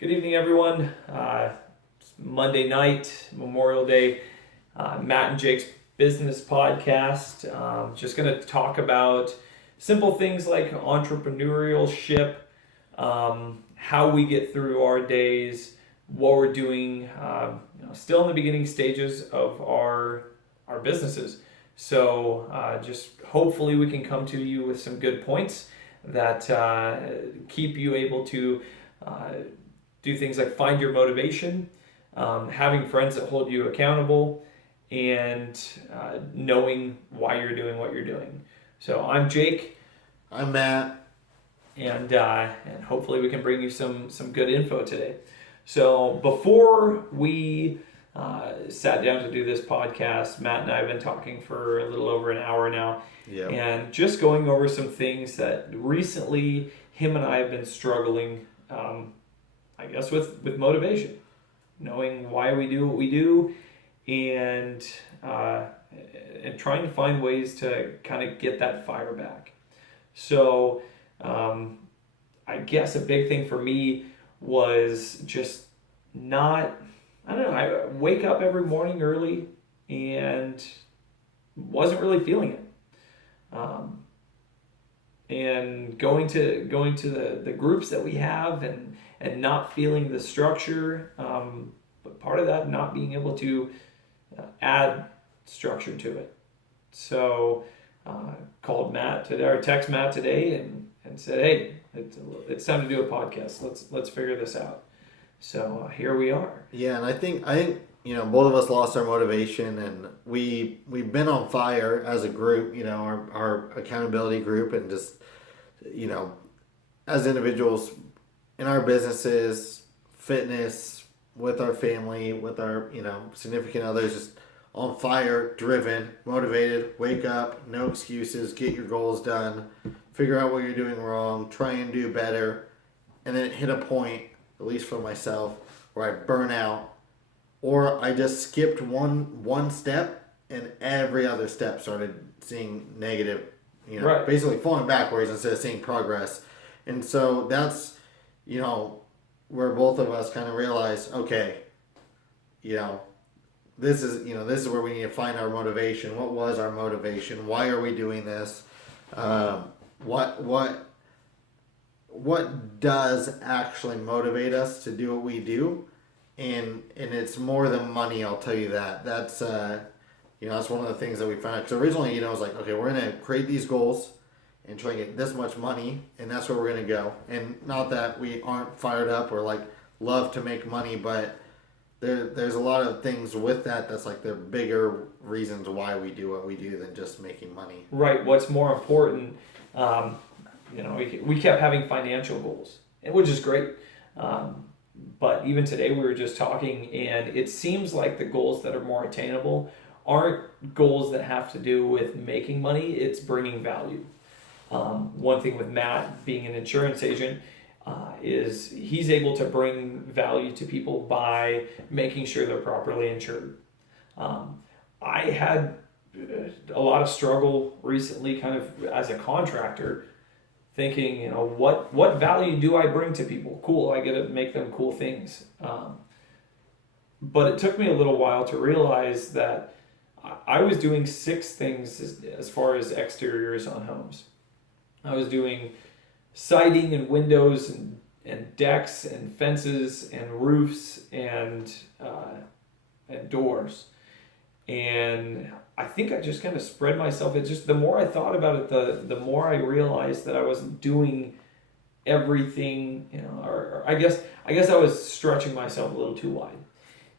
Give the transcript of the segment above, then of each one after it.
Good evening, everyone. It's Monday night, Memorial Day. Matt and Jake's business podcast. Just going to talk about simple things like entrepreneurship, how we get through our days, what we're doing. Still in the beginning stages of our businesses. So just hopefully we can come to you with some good points that keep you able to do things like find your motivation, having friends that hold you accountable, and knowing why you're doing what you're doing. So I'm Jake. I'm Matt. And hopefully we can bring you some good info today. So before we sat down to do this podcast, Matt and I have been talking for a little over an hour now. Yep. And just going over some things that recently him and I have been struggling I guess with motivation, knowing why we do what we do, and trying to find ways to kind of get that fire back. So I guess a big thing for me was just I wake up every morning early and wasn't really feeling it. And going to the groups that we have and not feeling the structure, but part of that not being able to add structure to it. So called Matt today, or text Matt today, and said, "Hey, it's time to do a podcast. Let's figure this out." So here we are. Yeah, and I think both of us lost our motivation, and we've been on fire as a group. Our accountability group, and just as individuals in our businesses, fitness, with our family, with our significant others, just on fire, driven, motivated. Wake up, no excuses, get your goals done, figure out what you're doing wrong, try and do better, and then it hit a point, at least for myself, where I burn out, or I just skipped one step, and every other step started seeing negative, Right. Basically falling backwards instead of seeing progress. And so that's, where both of us kind of realized, okay, this is where we need to find our motivation. What was our motivation? Why are we doing this? What does actually motivate us to do what we do? And it's more than money, I'll tell you that. That's that's one of the things that we found out. Because originally, it was like, okay, we're going to create these goals and try and get this much money, and that's where we're going to go. And not that we aren't fired up or love to make money, but there's a lot of things with that's like the bigger reasons why we do what we do than just making money. Right. What's more important, we kept having financial goals, which is great. But even today we were just talking, and it seems like the goals that are more attainable aren't goals that have to do with making money, it's bringing value. One thing with Matt being an insurance agent is he's able to bring value to people by making sure they're properly insured. I had a lot of struggle recently kind of as a contractor thinking, what value do I bring to people? Cool, I get to make them cool things. But it took me a little while to realize that I was doing 6 things as far as exteriors on homes. I was doing siding and windows and decks and fences and roofs and doors. And I think I just kind of spread myself. It just, the more I thought about it, the more I realized that I wasn't doing everything, or I guess I was stretching myself a little too wide.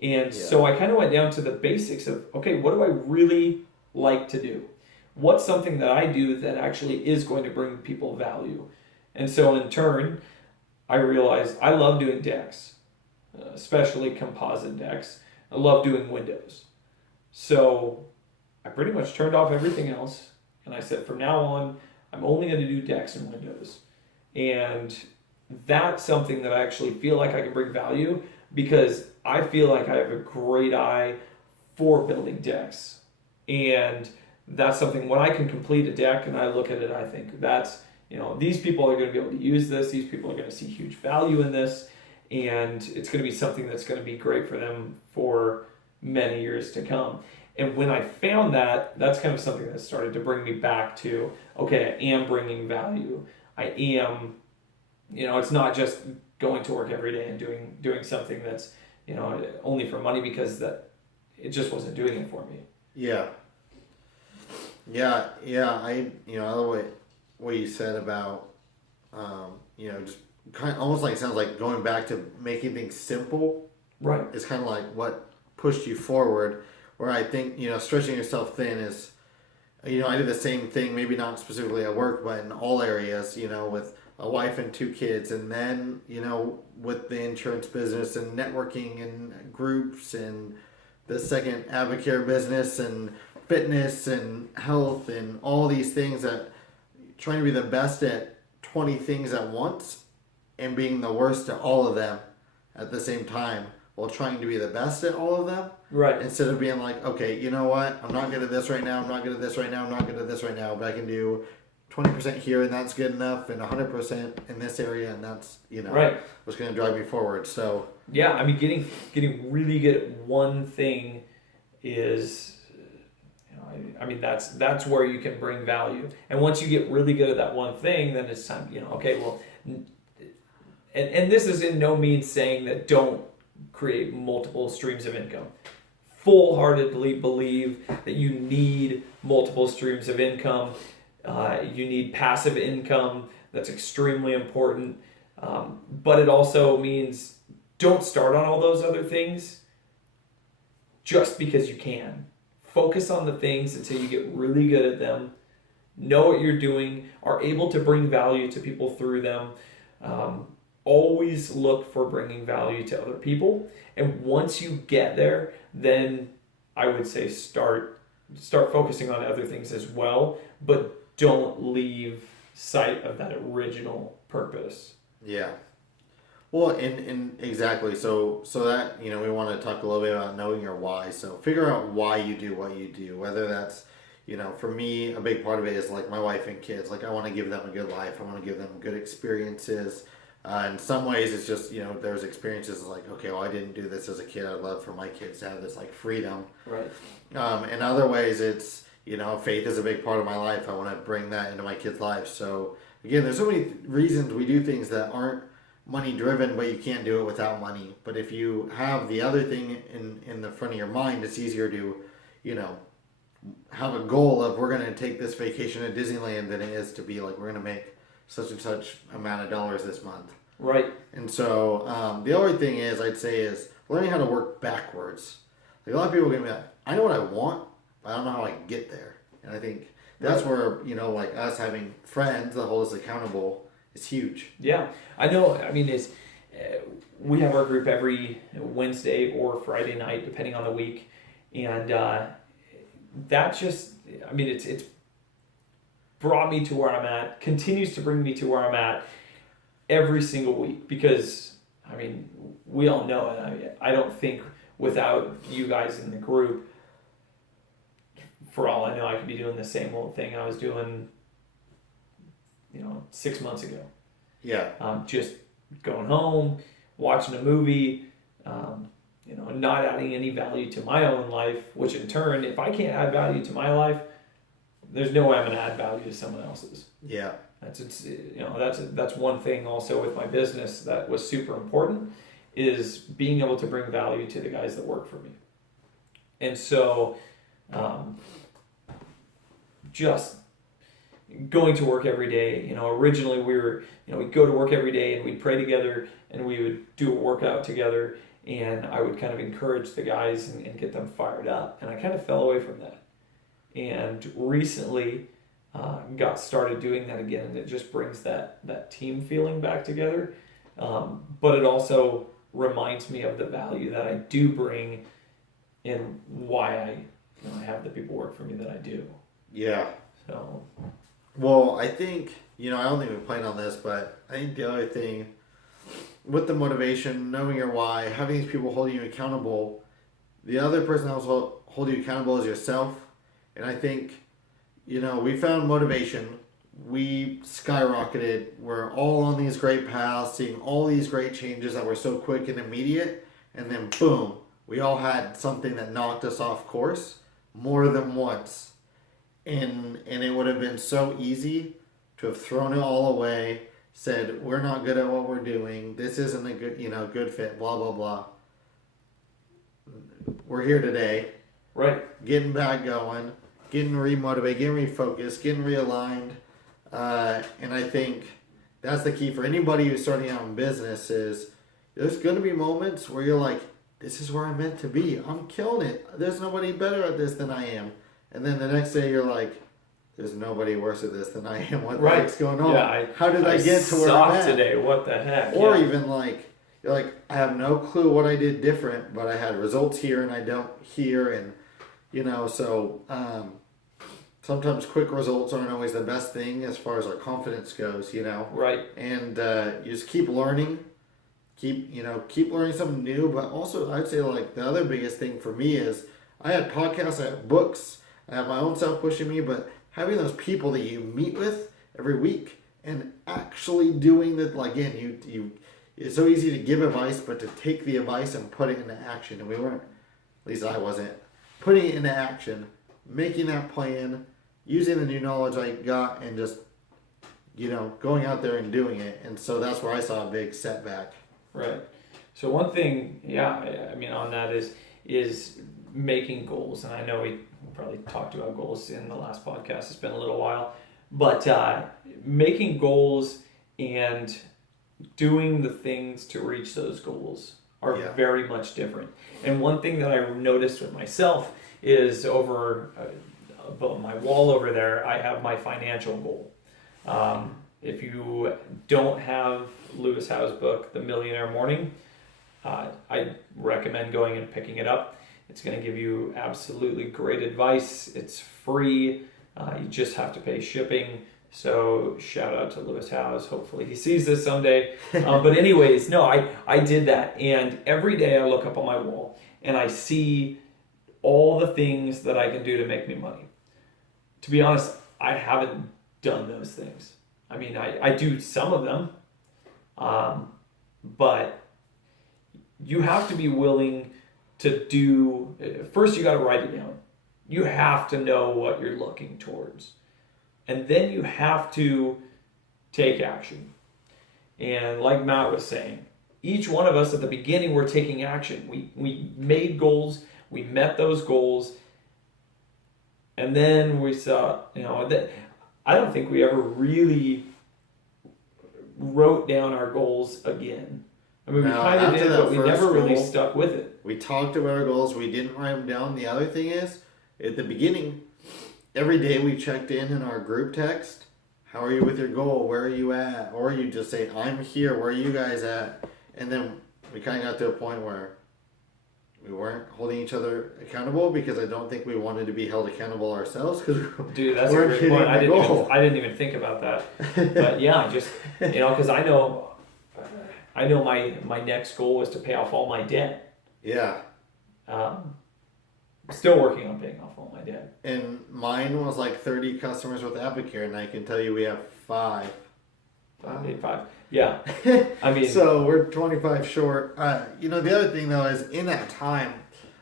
And so I kind of went down to the basics of, okay, what do I really like to do? What's something that I do that actually is going to bring people value? And so in turn, I realized I love doing decks, especially composite decks. I love doing windows. So I pretty much turned off everything else, and I said, from now on, I'm only going to do decks and windows. And that's something that I actually feel like I can bring value, because I feel like I have a great eye for building decks. And that's something, when I can complete a deck and I look at it, I think that's, these people are going to be able to use this. These people are going to see huge value in this. and it's going to be something that's going to be great for them for many years to come. And when I found that, that's kind of something that started to bring me back to, okay, I am bringing value. I am, it's not just going to work every day and doing something that's, only for money, because that it just wasn't doing it for me. Yeah. Yeah. I love what you said about, just kind of almost like, sounds like going back to making things simple. Right. It's kind of like what pushed you forward. Where I think, stretching yourself thin is, I did the same thing, maybe not specifically at work, but in all areas, with a wife and 2 kids. And then, with the insurance business and networking and groups and the second Avocare business and fitness and health and all these things, that trying to be the best at 20 things at once and being the worst at all of them at the same time, while trying to be the best at all of them. Right. Instead of being like, okay, you know what? I'm not good at this right now. I'm not good at this right now. I'm not good at this right now. But I can do 20% here, and that's good enough, and 100% in this area, and that's, right, what's going to drive me forward. So yeah, I mean, getting really good at one thing is, that's where you can bring value. And once you get really good at that one thing, then it's time, okay, well, and this is in no means saying that don't create multiple streams of income. Full-heartedly believe that you need multiple streams of income. You need passive income. That's extremely important. But it also means don't start on all those other things just because you can. Focus on the things until you get really good at them. Know what you're doing. Are able to bring value to people through them. Always look for bringing value to other people. And once you get there, then I would say start focusing on other things as well, but don't leave sight of that original purpose. Yeah. Well, and exactly. So that, we want to talk a little bit about knowing your why. So figure out why you do what you do, whether that's, for me, a big part of it is like my wife and kids. Like, I want to give them a good life. I want to give them good experiences. In some ways, it's just, there's experiences like, okay, well, I didn't do this as a kid. I'd love for my kids to have this, like, freedom. Right. In other ways, it's, faith is a big part of my life. I want to bring that into my kids' lives. So, again, there's so many reasons we do things that aren't money-driven, but you can't do it without money. But if you have the other thing in the front of your mind, it's easier to, have a goal of, we're going to take this vacation at Disneyland, than it is to be like, we're going to make such and such amount of dollars this month. Right. And so the other thing is, I'd say, is learning how to work backwards. Like, a lot of people are going to be like, I know what I want, but I don't know how I can get there. And I think that's where, like us having friends that hold us accountable is huge. Yeah. I know. I mean, we have our group every Wednesday or Friday night, depending on the week. And that just, it's brought me to where I'm at, continues to bring me to where I'm at every single week, because we all know it. I don't think without you guys in the group, for all I know, I could be doing the same old thing I was doing 6 months ago. Yeah. Just going home, watching a movie, not adding any value to my own life, which in turn, if I can't add value to my life, there's no way I'm going to add value to someone else's. Yeah. That's one thing also with my business that was super important, is being able to bring value to the guys that work for me. And so, just going to work every day, originally we'd go to work every day and we'd pray together and we would do a workout together, and I would kind of encourage the guys and get them fired up. And I kind of fell away from that. And recently got started doing that again, and it just brings that team feeling back together. But it also reminds me of the value that I do bring and why I have the people work for me that I do. Yeah. So. Well, I think, I don't think we planned on this, but I think the other thing with the motivation, knowing your why, having these people holding you accountable, the other person that will hold you accountable is yourself. And I think, we found motivation we skyrocketed. We're all on these great paths, seeing all these great changes that were so quick and immediate, and then boom, we all had something that knocked us off course more than once. And it would have been so easy to have thrown it all away, said we're not good at what we're doing, this isn't a good fit, blah blah blah. We're here today, Right. getting back going, getting remotivated, getting refocused, getting realigned, and I think that's the key for anybody who's starting out in business. Is there's going to be moments where you're like, this is where I'm meant to be, I'm killing it, there's nobody better at this than I am. And then the next day you're like, there's nobody worse at this than I am. What the heck's going on? Yeah, How did I get to where I'm at today? What the heck? Or even like, you're like, I have no clue what I did different, but I had results here and I don't here. And, so sometimes quick results aren't always the best thing as far as our confidence goes, Right. And you just keep learning. Keep learning something new. But also, I'd say like the other biggest thing for me is I had podcasts, I have books, I have my own self pushing me, but having those people that you meet with every week and actually doing that, like, again, it's so easy to give advice, but to take the advice and put it into action. And we weren't, at least I wasn't, putting it into action, making that plan, using the new knowledge I got, and just, going out there and doing it. And so that's where I saw a big setback. Right. So one thing, on that is making goals. And I know we probably talked about goals in the last podcast. It's been a little while. But making goals and doing the things to reach those goals are very much different. And one thing that I noticed with myself is over above my wall over there, I have my financial goal. If you don't have Lewis Howe's book, The Millionaire Morning, I recommend going and picking it up. It's going to give you absolutely great advice. It's free. You just have to pay shipping. So shout out to Lewis Howe's. Hopefully he sees this someday. But anyways, no, I did that. And every day I look up on my wall and I see all the things that I can do to make me money. To be honest, I haven't done those things. I do some of them. But you have to be willing to do, first you got to write it down. You have to know what you're looking towards. And then you have to take action. And like Matt was saying, each one of us at the beginning, we're taking action. We made goals, we met those goals, and then we saw, that I don't think we ever really wrote down our goals again. We kind of did, but we never really stuck with it. We talked about our goals. We didn't write them down. The other thing is, at the beginning, every day we checked in our group text. How are you with your goal? Where are you at? Or you just say, I'm here. Where are you guys at? And then we kind of got to a point where we weren't holding each other accountable because I don't think we wanted to be held accountable ourselves. Dude, that's a great point. I didn't even think about that. But yeah, just, because I know my next goal was to pay off all my debt. Yeah. Still working on paying off all my debt. And mine was like 30 customers with Epicare, and I can tell you we have 5. 5. Yeah. So we're 25 short. The other thing though is in that time,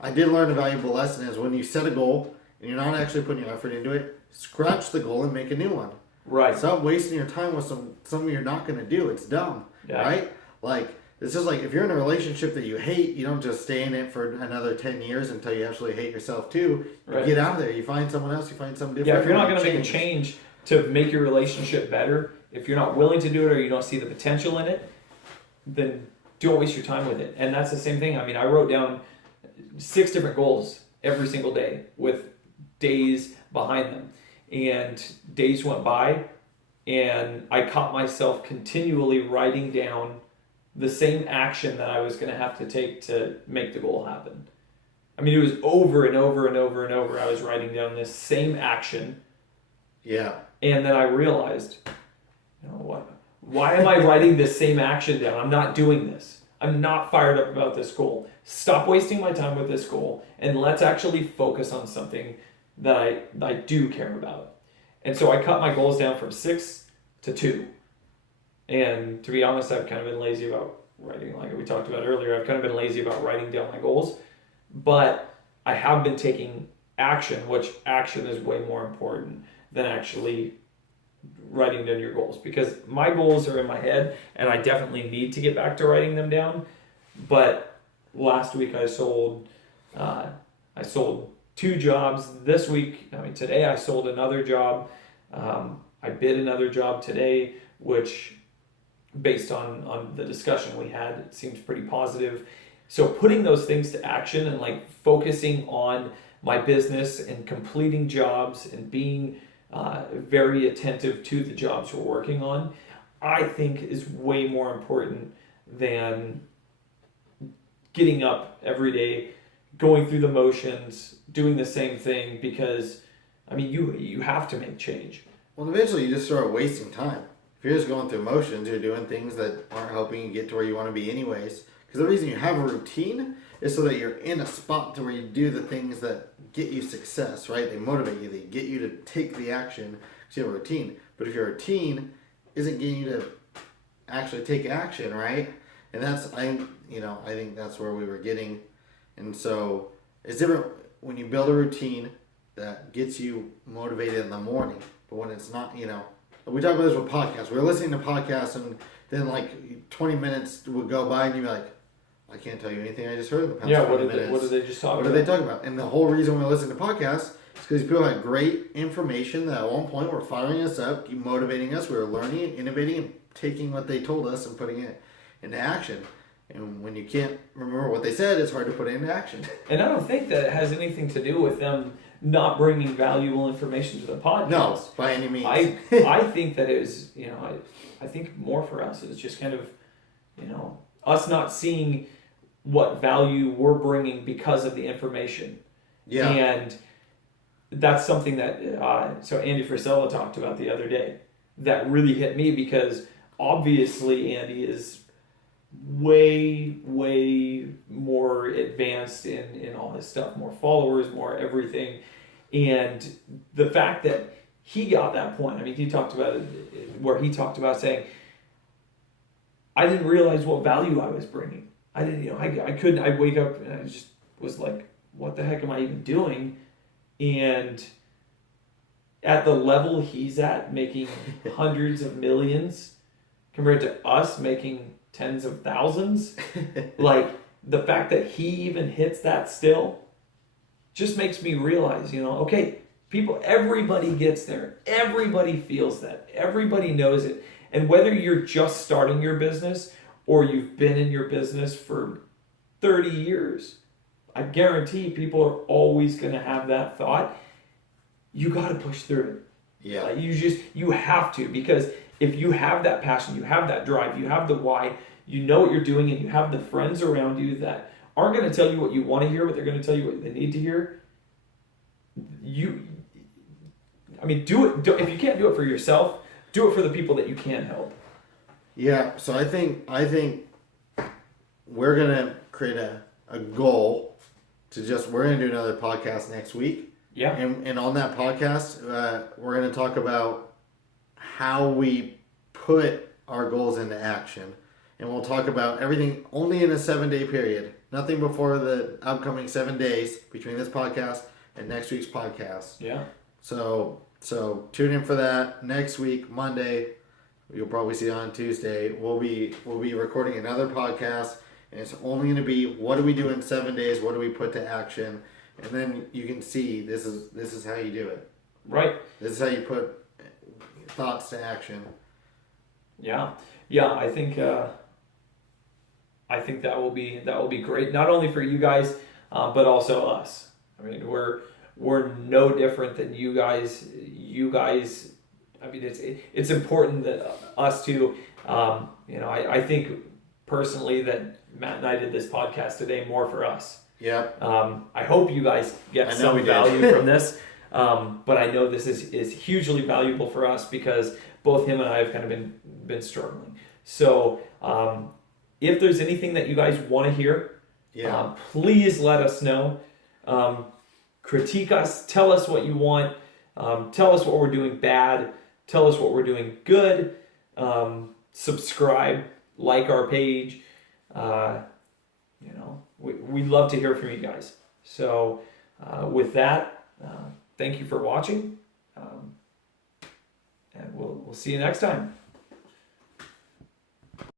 I did learn a valuable lesson is when you set a goal and you're not actually putting your effort into it, scratch the goal and make a new one. Right. Stop wasting your time with something you're not going to do. It's dumb. Yeah. Right? Like, it's just like if you're in a relationship that you hate, you don't just stay in it for another 10 years until you actually hate yourself too. You get out of there. You find someone else. You find something different. Yeah, if you're not going to make a change to make your relationship better, if you're not willing to do it or you don't see the potential in it, then don't waste your time with it. And that's the same thing. I wrote down 6 different goals every single day with days behind them. And days went by and I caught myself continually writing down the same action that I was going to have to take to make the goal happen. It was over and over and over and over. I was writing down this same action. Yeah. And then I realized, why am I writing this same action down? I'm not doing this. I'm not fired up about this goal. Stop wasting my time with this goal and let's actually focus on something that I do care about. And so I cut my goals down from 6 to 2. And to be honest, I've kind of been lazy about writing, like we talked about earlier. I've kind of been lazy about writing down my goals, but I have been taking action, which action is way more important than actually writing down your goals, because my goals are in my head and I definitely need to get back to writing them down. But last week I sold 2 jobs. This week, today I sold another job. I bid another job today, which based on the discussion we had, it seems pretty positive. So putting those things to action and like focusing on my business and completing jobs and being very attentive to the jobs we're working on, I think is way more important than getting up every day, going through the motions, doing the same thing, because you have to make change. Well, eventually you just start wasting time. If you're just going through motions, you're doing things that aren't helping you get to where you want to be anyways. Because the reason you have a routine is so that you're in a spot to where you do the things that get you success, right? They motivate you. They get you to take the action because you have a routine. But if your routine isn't getting you to actually take action, right? And I think that's where we were getting. And so it's different when you build a routine that gets you motivated in the morning. But when it's not, we talk about this with podcasts. We were listening to podcasts and then like 20 minutes would go by and you'd be like, I can't tell you anything I just heard in the past 20 minutes. What did they just talk about? What did they talk about? And the whole reason we listen to podcasts is because people had great information that at one point were firing us up, keep motivating us. We were learning and innovating and taking what they told us and putting it into action. And when you can't remember what they said, it's hard to put it into action. And I don't think that it has anything to do with them not bringing valuable information to the podcast. No, by any means. I think that it was, I think more for us, it's just kind of, us not seeing what value we're bringing because of the information. Yeah. And that's something that, so Andy Frisella talked about the other day that really hit me, because obviously Andy is way more advanced in all this stuff, more followers, more everything. And the fact that he got that point, he talked about it where he talked about saying, I didn't realize what value I was bringing. I didn't, I'd wake up and I just was like, what the heck am I even doing? And at the level he's at, making hundreds of millions compared to us making tens of thousands, like the fact that he even hits that still just makes me realize, okay, everybody gets there. Everybody feels that. Everybody knows it. And whether you're just starting your business or you've been in your business for 30 years, I guarantee people are always going to have that thought. You got to push through it. Yeah. You have to, because if you have that passion, you have that drive, you have the why, you know what you're doing, and you have the friends around you that aren't going to tell you what you want to hear, but they're going to tell you what they need to hear. Do it. If you can't do it for yourself, do it for the people that you can help. Yeah. So I think we're gonna create a goal to we're gonna do another podcast next week. Yeah. And on that podcast, we're gonna talk about how we put our goals into action. And we'll talk about everything only in a 7-day period. Nothing before the upcoming 7 days between this podcast and next week's podcast. Yeah. So tune in for that next week, Monday. You'll probably see it on Tuesday. We'll be recording another podcast, and it's only going to be what do we do in 7 days? What do we put to action? And then you can see this is how you do it. Right. This is how you put thoughts to action. Yeah. I think that will be great, not only for you guys, but also us. We're no different than you guys. It's important that us too. I think personally that Matt and I did this podcast today more for us. Yeah. I hope you guys get some value from this. But I know this is hugely valuable for us because both him and I have kind of been struggling. So if there's anything that you guys want to hear, please let us know. Critique us, tell us what you want. Tell us what we're doing bad. Tell us what we're doing good. Subscribe, like our page. We'd love to hear from you guys. So with that, thank you for watching. And we'll see you next time.